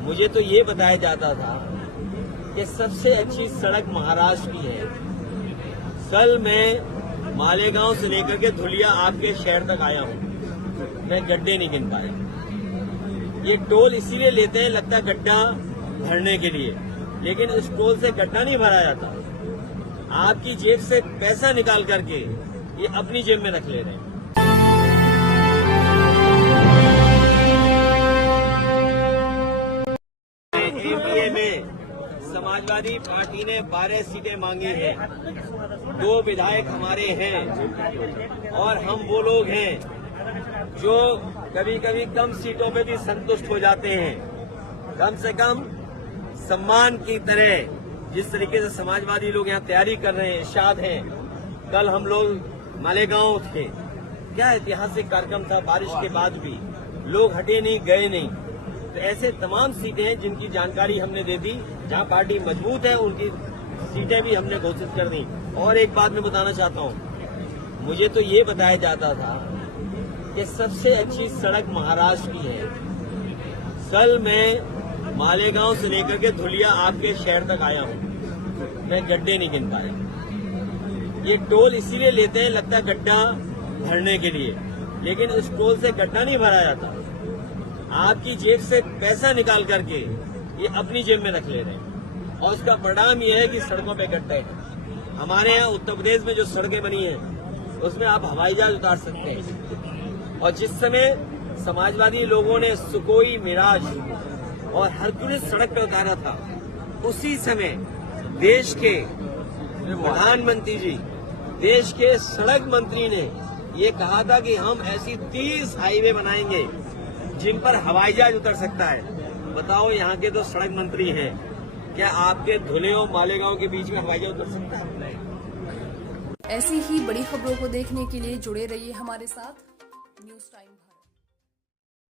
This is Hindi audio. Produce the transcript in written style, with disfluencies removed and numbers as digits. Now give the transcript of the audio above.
मुझे तो ये बताया जाता था कि सबसे अच्छी सड़क महाराष्ट्र की है। कल मैं मालेगांव से लेकर के धुलिया आपके शहर तक आया हूँ, मैं गड्ढे नहीं गिन पाया। ये टोल इसीलिए लेते हैं, लगता है गड्ढा भरने के लिए, लेकिन इस टोल से गड्ढा नहीं भरा जाता। आपकी जेब से पैसा निकाल करके ये अपनी जेब में रख ले रहे हैं। एमपीए में समाजवादी पार्टी ने 12 सीटें मांगी हैं, 2 विधायक हमारे हैं और हम वो लोग हैं जो कभी कभी कम सीटों पे भी संतुष्ट हो जाते हैं। कम से कम सम्मान की तरह जिस तरीके से समाजवादी लोग यहाँ तैयारी कर रहे हैं, इरशाद हैं। कल हम लोग मालेगांव थे, क्या ऐतिहासिक कार्यक्रम था, बारिश के बाद भी लोग हटे नहीं, गए नहीं। तो ऐसे तमाम सीटें हैं जिनकी जानकारी हमने दे दी। जहां पार्टी मजबूत है उनकी सीटें भी हमने घोषित कर दी। और एक बात मैं बताना चाहता हूं, मुझे तो ये बताया जाता था कि सबसे अच्छी सड़क महाराष्ट्र की है। कल मैं मालेगांव से लेकर के धुलिया आपके शहर तक आया हूं, मैं गड्ढे नहीं गिन पाया। ये टोल इसीलिए लेते हैं, लगता है गड्ढा भरने के लिए, लेकिन इस टोल से गड्ढा नहीं भरा जाता। आपकी जेब से पैसा निकाल करके ये अपनी जेब में रख ले रहे हैं और उसका परिणाम ये है कि सड़कों पे गड्ढे हैं। हमारे यहाँ उत्तर प्रदेश में जो सड़कें बनी हैं उसमें आप हवाई जहाज उतार सकते हैं। और जिस समय समाजवादी लोगों ने सुकोई, मिराज और हरक्यूलिस सड़क पे उतारा था, उसी समय देश के प्रधानमंत्री जी, देश के सड़क मंत्री ने ये कहा था कि हम ऐसी 30 हाईवे बनाएंगे जिन पर हवाई जहाज उतर सकता है। बताओ, यहाँ के तो सड़क मंत्री हैं, क्या आपके धुले और मालेगांव के बीच में हवाई जहाज उतर सकता है? ऐसी ही बड़ी खबरों को देखने के लिए जुड़े रहिए हमारे साथ न्यूज़ टाइम।